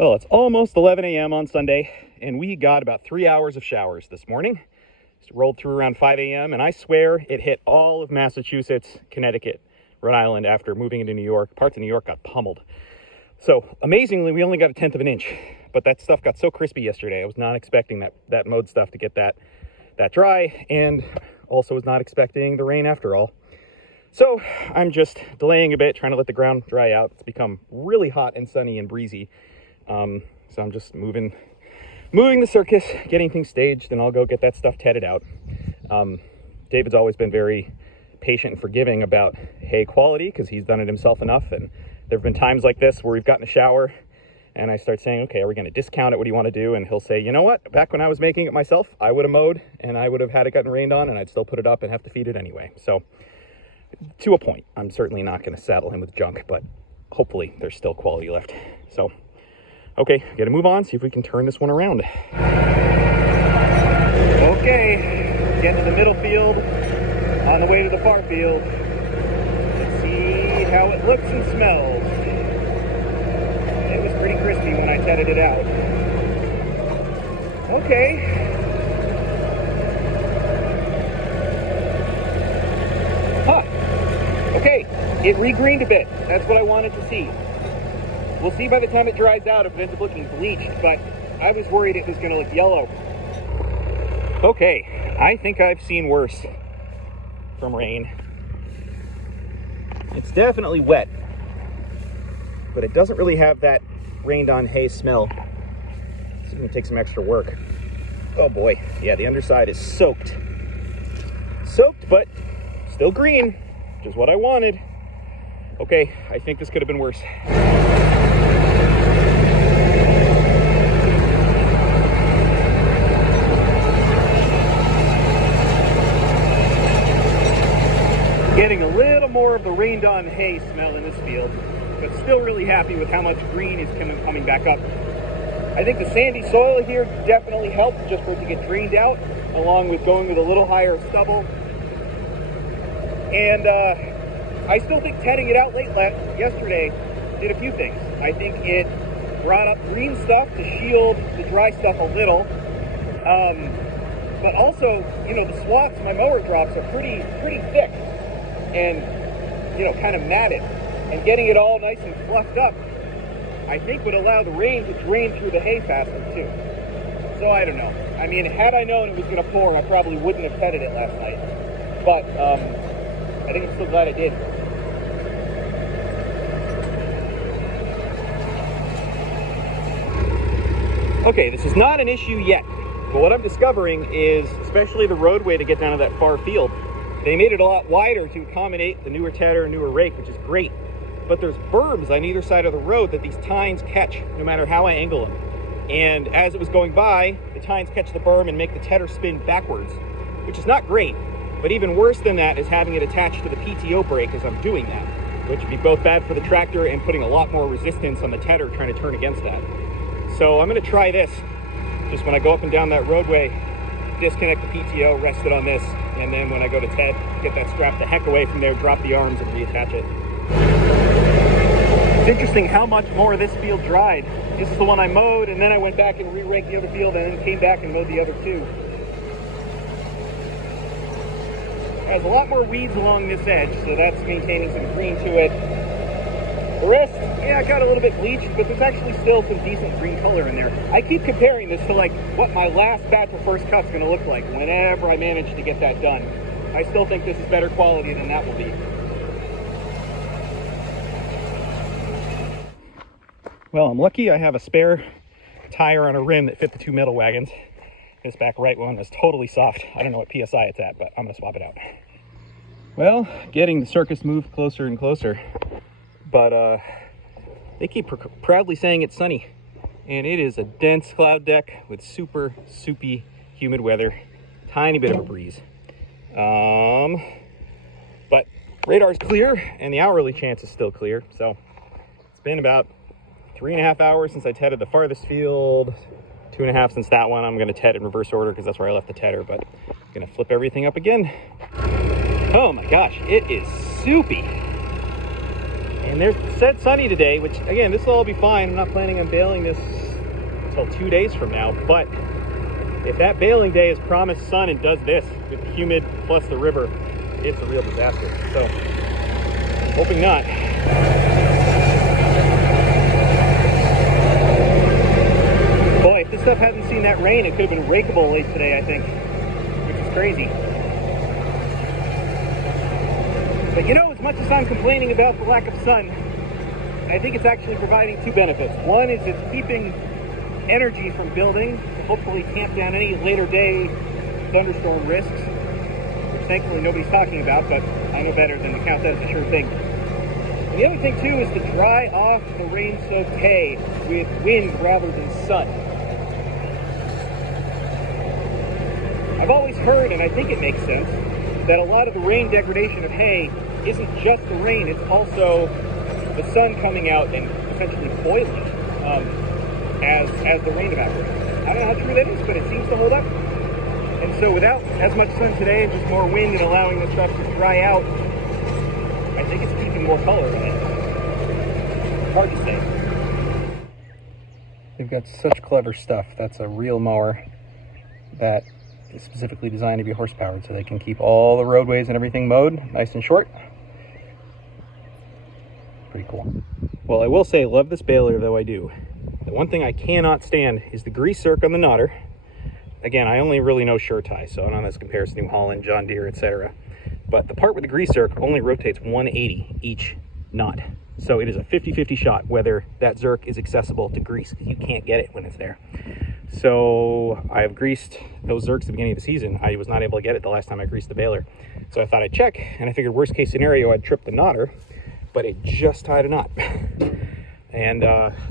Well, it's almost 11 a.m. on Sunday, and we got about 3 hours of showers this morning. Just rolled through around 5 a.m., and I swear it hit all of Massachusetts, Connecticut, Rhode Island after moving into New York. Parts of New York got pummeled. So, amazingly, we only got 1/10 of an inch, but that stuff got so crispy yesterday. I was not expecting that mowed stuff to get that dry, and also was not expecting the rain after all. So, I'm just delaying a bit, trying to let the ground dry out. It's become really hot and sunny and breezy. So I'm just moving the circus, getting things staged, and I'll go get that stuff tedded out. David's always been very patient and forgiving about hay quality because he's done it himself enough. And there have been times like this where we've gotten a shower and I start saying, okay, are we going to discount it? What do you want to do? And he'll say, you know what? Back when I was making it myself, I would have mowed and I would have had it gotten rained on and I'd still put it up and have to feed it anyway. So to a point, I'm certainly not going to saddle him with junk, but hopefully there's still quality left. So okay, gotta move on, see if we can turn this one around. Okay, getting to the middle field, on the way to the far field. Let's see how it looks and smells. It was pretty crispy when I tedded it out. Okay. Huh. Okay, it regreened a bit. That's what I wanted to see. We'll see by the time it dries out if it ends up looking bleached, but I was worried it was going to look yellow. Okay, I think I've seen worse from rain. It's definitely wet, but it doesn't really have that rained on hay smell. It's going to take some extra work. Oh boy, yeah, the underside is soaked. Soaked, but still green, which is what I wanted. Okay, I think this could have been worse. Getting a little more of the rained on hay smell in this field, but still really happy with how much green is coming back up. I think the sandy soil here definitely helped just for it to get drained out, along with going with a little higher stubble. And I still think tedding it out yesterday did a few things. I think it brought up green stuff to shield the dry stuff a little. But also, you know, the swaths my mower drops are pretty thick and, you know, kind of matted. And getting it all nice and fluffed up, I think would allow the rain to drain through the hay faster too. So I don't know. I mean, had I known it was going to pour, I probably wouldn't have tedded it last night. But I think I'm still glad I did. Okay, this is not an issue yet, but what I'm discovering is, especially the roadway to get down to that far field, they made it a lot wider to accommodate the newer tedder and newer rake, which is great. But there's berms on either side of the road that these tines catch no matter how I angle them. And as it was going by, the tines catch the berm and make the tedder spin backwards, which is not great. But even worse than that is having it attached to the PTO brake as I'm doing that, which would be both bad for the tractor and putting a lot more resistance on the tedder trying to turn against that. So I'm going to try this. Just when I go up and down that roadway, disconnect the PTO, rest it on this, and then when I go to TED, get that strap the heck away from there, drop the arms, and reattach it. It's interesting how much more of this field dried. This is the one I mowed, and then I went back and re-raked the other field, and then came back and mowed the other two. There's a lot more weeds along this edge, so that's maintaining some green to it. The rest, yeah, it got a little bit bleached, but there's actually still some decent green color in there. I keep comparing this to like what my last batch of first cut's gonna look like whenever I manage to get that done. I still think this is better quality than that will be. Well, I'm lucky I have a spare tire on a rim that fit the two metal wagons. This back right one is totally soft. I don't know what PSI it's at, but I'm gonna swap it out. Well, getting the circus moved closer and closer. But they keep proudly saying it's sunny, and it is a dense cloud deck with super soupy humid weather, tiny bit of a breeze. But radar's clear and the hourly chance is still clear. So it's been about 3.5 hours since I tedded the farthest field, 2.5 since that one. I'm going to ted in reverse order because that's where I left the tedder, but I'm going to flip everything up again. Oh my gosh, it is soupy. And they're said sunny today, which again, this will all be fine. I'm not planning on baling this until 2 days from now, but if that baling day is promised sun and does this with humid plus the river, it's a real disaster. So, hoping not. Boy, if this stuff hasn't seen that rain, it could have been rakeable late today, I think, which is crazy. But you know, as much as I'm complaining about the lack of sun, I think it's actually providing two benefits. One is it's keeping energy from building to hopefully tamp down any later day thunderstorm risks, which thankfully nobody's talking about, but I know better than to count that as a sure thing. And the other thing too is to dry off the rain-soaked hay with wind rather than sun. I've always heard, and I think it makes sense, that a lot of the rain degradation of hay isn't just the rain, it's also the sun coming out and essentially boiling as the rain evaporates. I don't know how true that is, but it seems to hold up. And so without as much sun today and just more wind and allowing the stuff to dry out, I think it's keeping more color in it. Hard to say. They've got such clever stuff. That's a real mower that is specifically designed to be horsepowered, so they can keep all the roadways and everything mowed nice and short. Pretty cool. Well, I will say, love this baler, though I do. The one thing I cannot stand is the grease zerk on the knotter. Again, I only really know sure tie, so I don't know this compares to New Holland, John Deere, etc. But the part with the grease zerk only rotates 180 each knot. So it is a 50-50 shot whether that zerk is accessible to grease, because you can't get it when it's there. So I've greased those zerks at the beginning of the season. I was not able to get it the last time I greased the baler. So I thought I'd check, and I figured worst case scenario, I'd trip the knotter, but it just tied a knot. And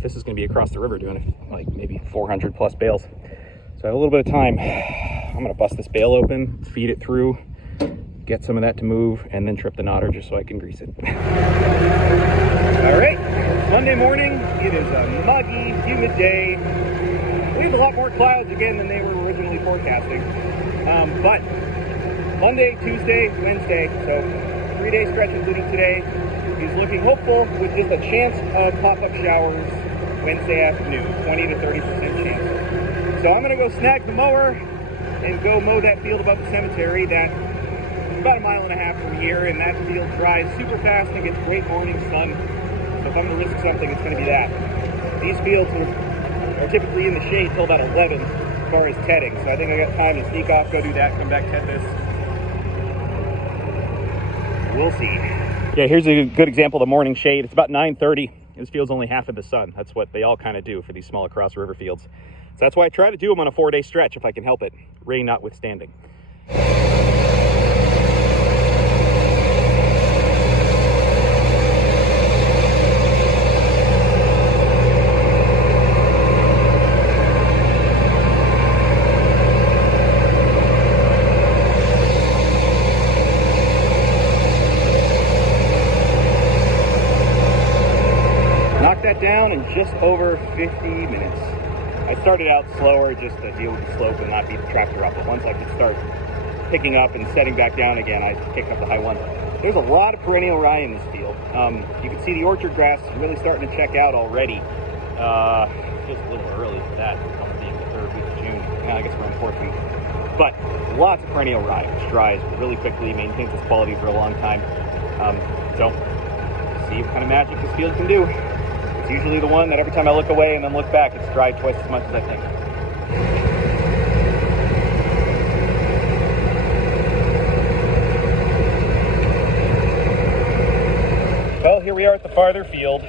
this is going to be across the river doing like maybe 400 plus bales. So I have a little bit of time. I'm going to bust this bale open, feed it through, get some of that to move, and then trip the knotter just so I can grease it. All right, Monday morning. It is a muggy, humid day. We have a lot more clouds again than they were originally forecasting. But Monday, Tuesday, Wednesday, so 3-day stretch including today, is looking hopeful with just a chance of pop-up showers Wednesday afternoon, 20 to 30% chance. So I'm going to go snag the mower and go mow that field above the cemetery that is about 1.5 miles from here, and that field dries super fast and gets great morning sun. So if I'm going to risk something, it's going to be that. These fields are typically in the shade till about 11 as far as tedding, so I think I got time to sneak off, go do that, come back, ted this. We'll see. Yeah, here's a good example of the morning shade. It's about 9:30. This field's only half of the sun. That's what they all kind of do for these small across river fields. So that's why I try to do them on a 4-day stretch if I can help it, rain notwithstanding. Down in just over 50 minutes. I started out slower just to deal with the slope and not beat the tractor up, but once I could start picking up and setting back down again, I kicked up the high one. There's a lot of perennial rye in this field. You can see the orchard grass really starting to check out already. Just a little early for that, being the 3rd week of June. I guess we're on 4th week. But lots of perennial rye, which dries really quickly, maintains its quality for a long time. So, see what kind of magic this field can do. Usually the one that every time I look away and then look back, it's dried twice as much as I think. Well, here we are at the farther field.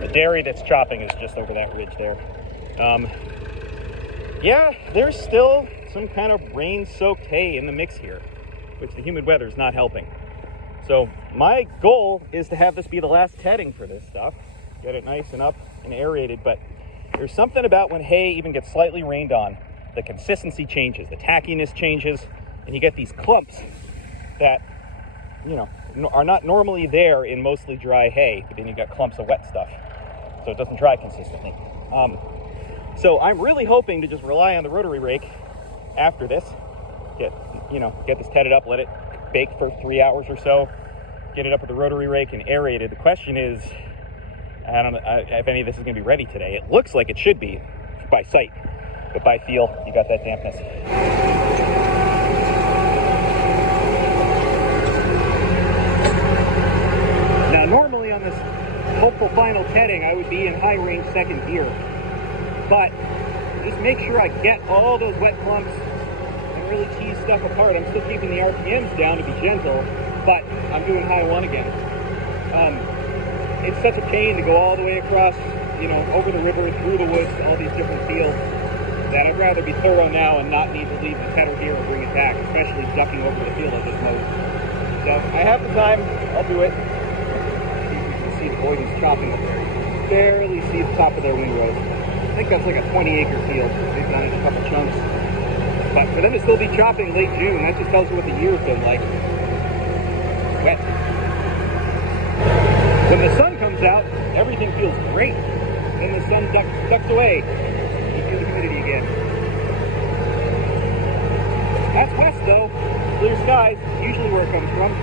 The dairy that's chopping is just over that ridge there. Yeah, there's still some kind of rain-soaked hay in the mix here, which the humid weather is not helping. So my goal is to have this be the last tedding for this stuff. Get it nice and up and aerated, but there's something about when hay even gets slightly rained on, the consistency changes, the tackiness changes, and you get these clumps that, you know, are not normally there in mostly dry hay, but then you got clumps of wet stuff, so it doesn't dry consistently. So I'm really hoping to just rely on the rotary rake after this, get this tedded up, let it bake for 3 hours or so, get it up with the rotary rake and aerated. The question is, I don't know if any of this is going to be ready today. It looks like it should be by sight, but by feel, you got that dampness. Now, normally on this hopeful final tetting, I would be in high range second gear, but just make sure I get all those wet clumps and really tease stuff apart. I'm still keeping the RPMs down to be gentle, but I'm doing high one again. It's such a pain to go all the way across, you know, over the river, through the woods, all these different fields, that I'd rather be thorough now and not need to leave the tether here and bring it back, especially ducking over the field at this mode. So I have the time, I'll do it. See if you can see the boys chopping up there. You can barely see the top of their windrows. I think that's like a 20-acre field. They've done it in a couple chunks. But for them to still be chopping late June, that just tells you what the year's been like. Wet. When the sun comes out, everything feels great. Then the sun ducks away. You feel the humidity again. That's west though. Clear skies, usually where it comes from.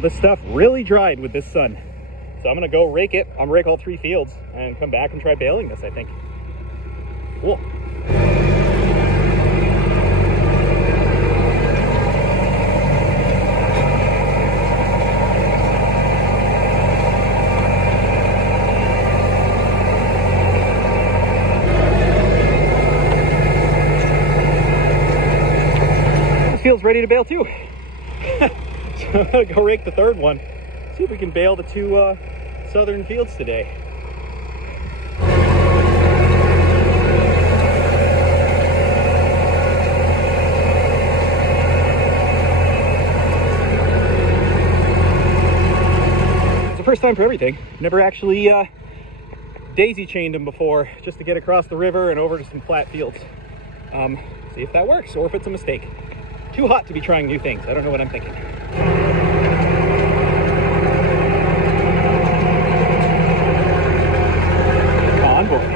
This stuff really dried with this sun, so I'm gonna go rake it. I'm gonna rake all 3 fields and come back and try baling this, I think. Cool. This field's ready to bale too. I'm gonna go rake the 3rd one. See if we can bale the 2 southern fields today. It's the first time for everything. Never actually daisy chained them before, just to get across the river and over to some flat fields. See if that works or if it's a mistake. Too hot to be trying new things. I don't know what I'm thinking. On board.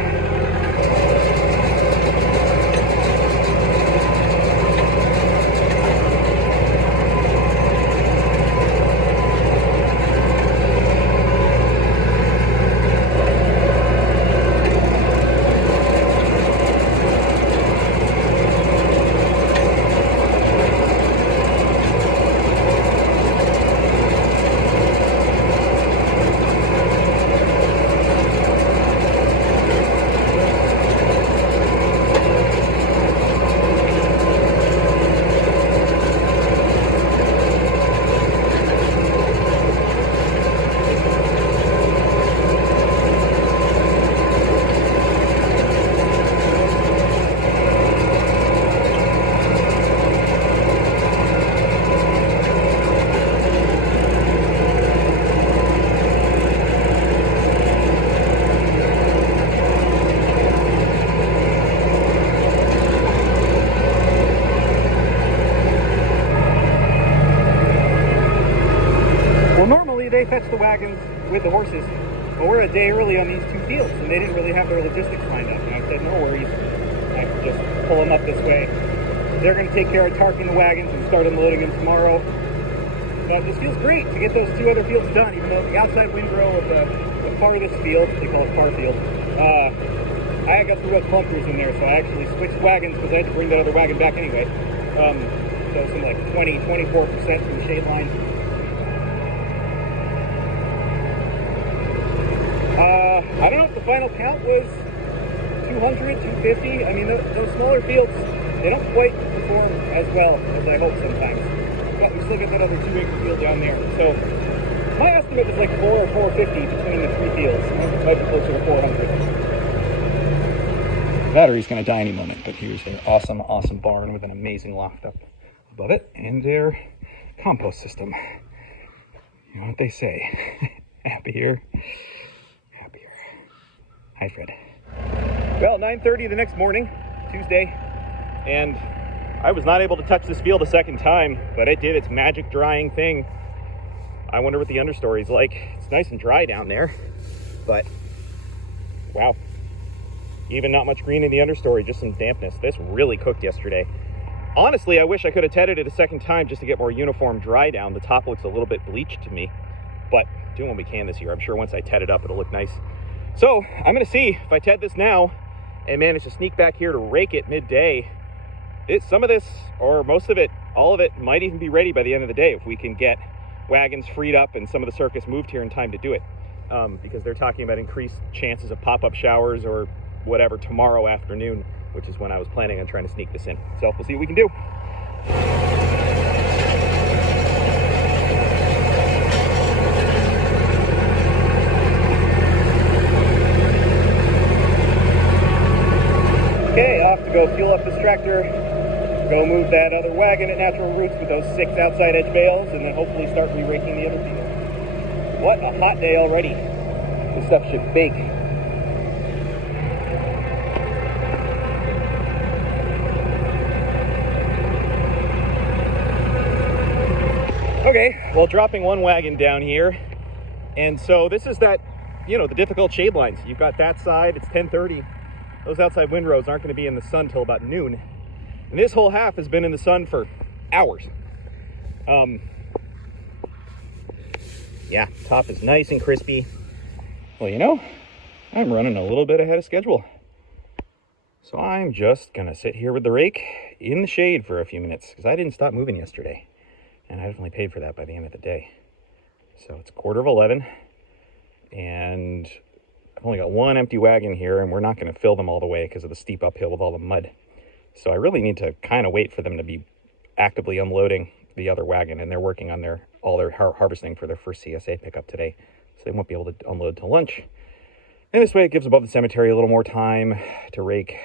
They fetch the wagons with the horses, but we're a day early on these 2 fields, and they didn't really have their logistics lined up. And I said, no worries, I can just pull them up this way. They're going to take care of tarping the wagons and start unloading them tomorrow. But this feels great to get those 2 other fields done, even though the outside windrow of the farthest field, they call it far field, I got the wet clumpers in there, so I actually switched wagons because I had to bring that other wagon back anyway. So some like 24% from the shade line. I don't know if the final count was 200, 250. I mean, those smaller fields, they don't quite perform as well as I hope sometimes. But we still get that other 2-acre field down there. So my estimate was like 4 or 450 between the 3 fields. It might be closer to 400. battery's going to die any moment, but here's their awesome barn with an amazing loft up above it, and their compost system. You know what they say, happier. Hi, Fred. Well, 9:30 the next morning, Tuesday, and I was not able to touch this field a second time, but it did its magic drying thing. I wonder what the understory's like. It's nice and dry down there, but wow. Even not much green in the understory, just some dampness. This really cooked yesterday. Honestly, I wish I could have tedded it a second time just to get more uniform dry down. The top looks a little bit bleached to me, but doing what we can this year. I'm sure once I ted it up, it'll look nice. So I'm gonna see if I ted this now and manage to sneak back here to rake it midday. Some of this, or most of it, all of it, might even be ready by the end of the day if we can get wagons freed up and some of the circus moved here in time to do it. Because they're talking about increased chances of pop-up showers or whatever tomorrow afternoon, which is when I was planning on trying to sneak this in. So we'll see what we can do. Okay, off to go fuel up this tractor, go move that other wagon at natural roots with those 6 outside edge bales, and then hopefully start re-raking the other field. What a hot day already. This stuff should bake. Okay, well, dropping one wagon down here, and so this is that, you know, the difficult shade lines. You've got that side, it's 10:30. Those outside windrows aren't going to be in the sun till about noon. And this whole half has been in the sun for hours. Yeah, top is nice and crispy. Well, you know, I'm running a little bit ahead of schedule. So I'm just going to sit here with the rake in the shade for a few minutes because I didn't stop moving yesterday. And I definitely paid for that by the end of the day. So it's 11:15, and I've only got one empty wagon here, and we're not going to fill them all the way because of the steep uphill with all the mud. So I really need to kind of wait for them to be actively unloading the other wagon, and they're working on all their harvesting for their first CSA pickup today. So they won't be able to unload till lunch. And this way it gives above the cemetery a little more time to rake.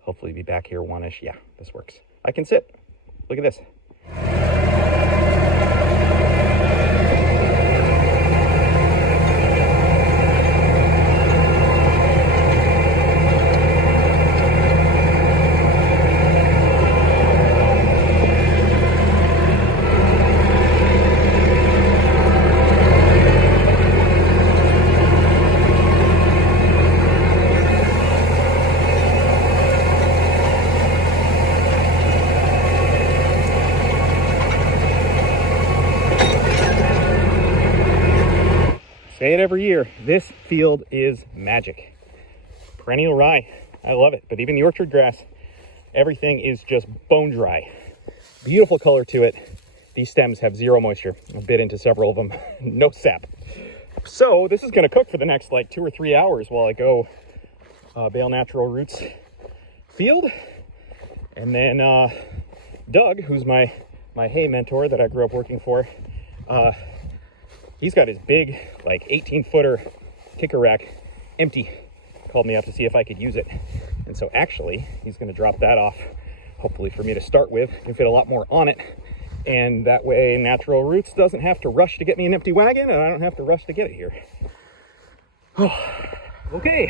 Hopefully be back here 1-ish. Yeah, this works. I can sit. Look at this. Say it every year, this field is magic. Perennial rye, I love it. But even the orchard grass, everything is just bone dry. Beautiful color to it. These stems have zero moisture. I've bit into several of them, no sap. So this is gonna cook for the next like 2 or 3 hours while I go Bale Natural Roots field. And then Doug, who's my hay mentor that I grew up working for, he's got his big, like 18-footer kicker rack empty. Called me up to see if I could use it. And so actually, he's gonna drop that off, hopefully for me to start with. Can fit a lot more on it. And that way Natural Roots doesn't have to rush to get me an empty wagon, and I don't have to rush to get it here. Okay,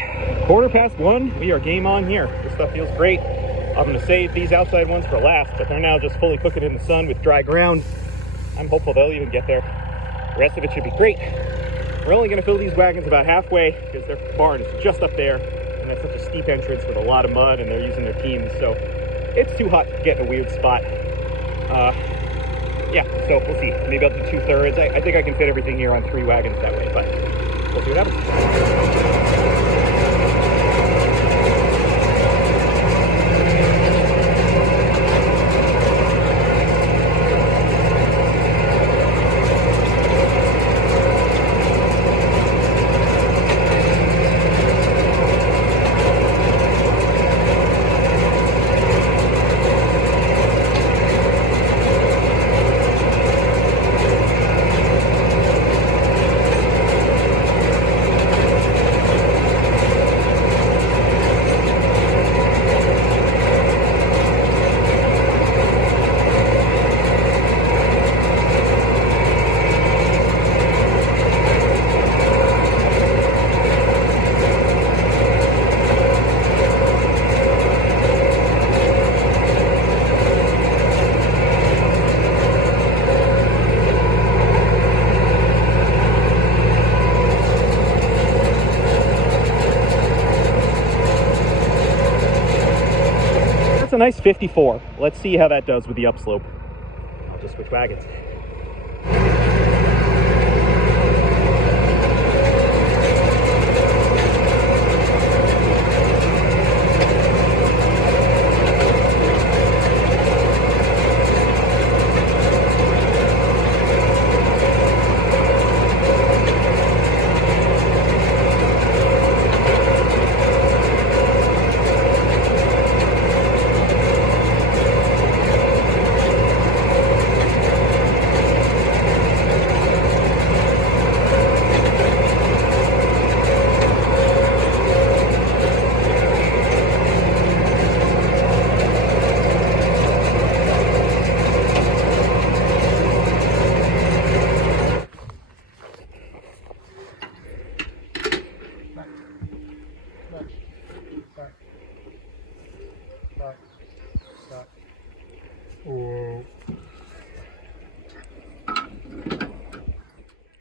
1:15, we are game on here. This stuff feels great. I'm gonna save these outside ones for last, but they're now just fully cooking in the sun with dry ground. I'm hopeful they'll even get there. The rest of it should be great. We're only going to fill these wagons about halfway because their barn is just up there, and that's such a steep entrance with a lot of mud, and they're using their teams, so it's too hot to get in a weird spot. Yeah, so we'll see. Maybe I'll do 2/3. I think I can fit everything here on 3 wagons that way, but we'll see what happens. That's a nice 54. Let's see how that does with the upslope. I'll just switch wagons.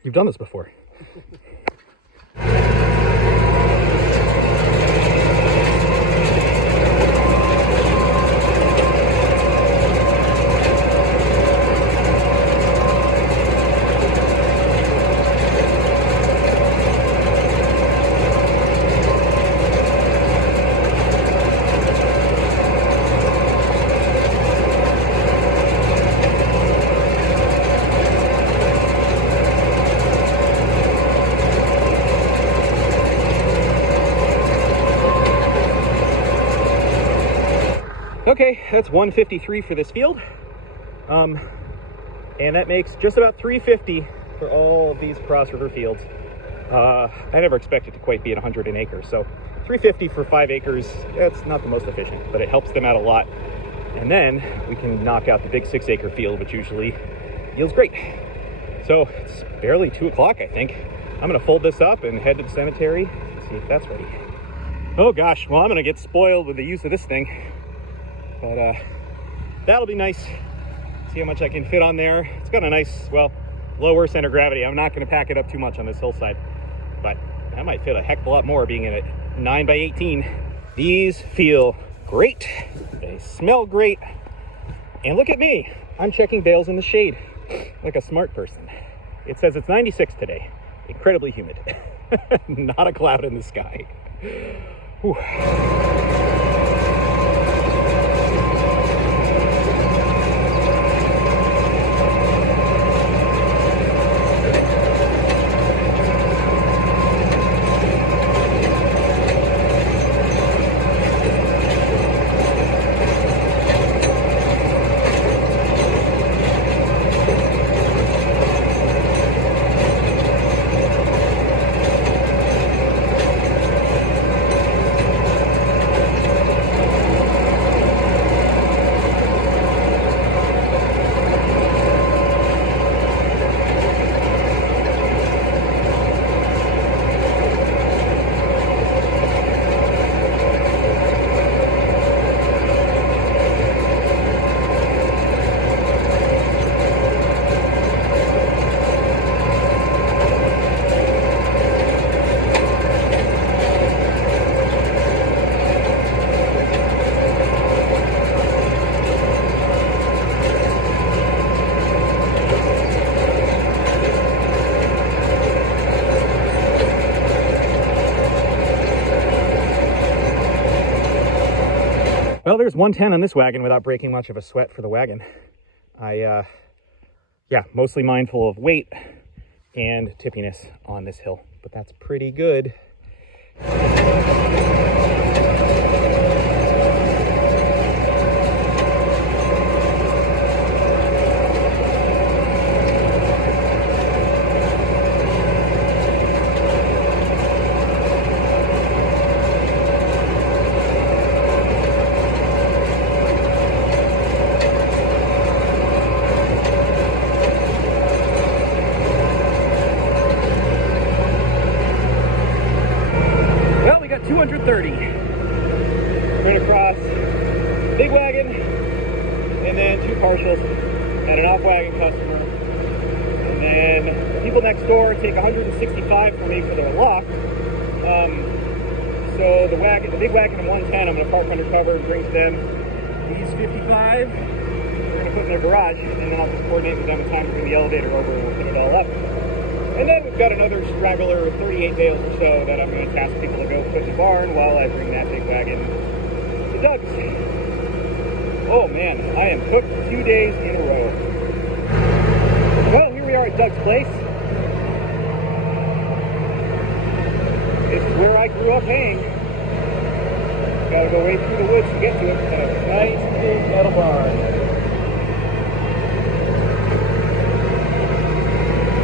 You've done this before. Okay, that's 153 for this field. And that makes just about 350 for all of these cross river fields. I never expected to quite be at 100 an acre, so 350 for 5 acres, that's not the most efficient, but it helps them out a lot. And then we can knock out the big 6 acre field, which usually yields great. So it's barely 2 o'clock, I think. I'm gonna fold this up and head to the cemetery and see if that's ready. Oh gosh, well, I'm gonna get spoiled with the use of this thing. But that'll be nice. See how much I can fit on there. It's got a nice, well, lower center of gravity. I'm not going to pack it up too much on this hillside, but that might fit a heck of a lot more being in a 9x18. These feel great. They smell great. And look at me. I'm checking bales in the shade like a smart person. It says it's 96 today. Incredibly humid. Not a cloud in the sky. Whew. Well, there's 110 on this wagon without breaking much of a sweat for the wagon. Yeah, mostly mindful of weight and tippiness on this hill, but that's pretty good. Went across big wagon and then 2 partials and an off wagon customer, and then the people next door take 165 from me for their loft. So the big wagon and 110 I'm going to park under cover and bring to them, These 55, we're going to put in their garage, and then I'll just coordinate with them a time to bring the elevator over and we'll put it all up. And then we've got another straggler, 38 bales or so, that I'm going to task people to go put in the barn while I bring that big wagon to Doug's. Oh man, I am cooked 2 days in a row. Well, here we are at Doug's place. This is where I grew up haying. Gotta go right through the woods to get to it. Got a nice big metal barn.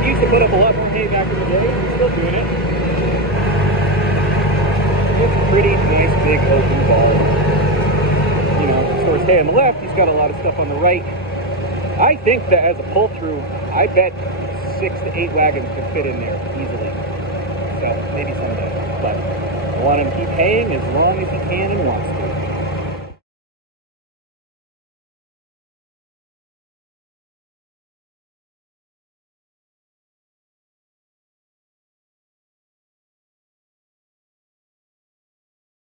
Used to put up a lot more hay back in the day, we're still doing it. It's a pretty nice big open ball. You know, stores hay on the left, he's got a lot of stuff on the right. I think that as a pull-through, I bet 6 to 8 wagons could fit in there easily. So, maybe someday. But I want him to keep haying as long as he can and wants to.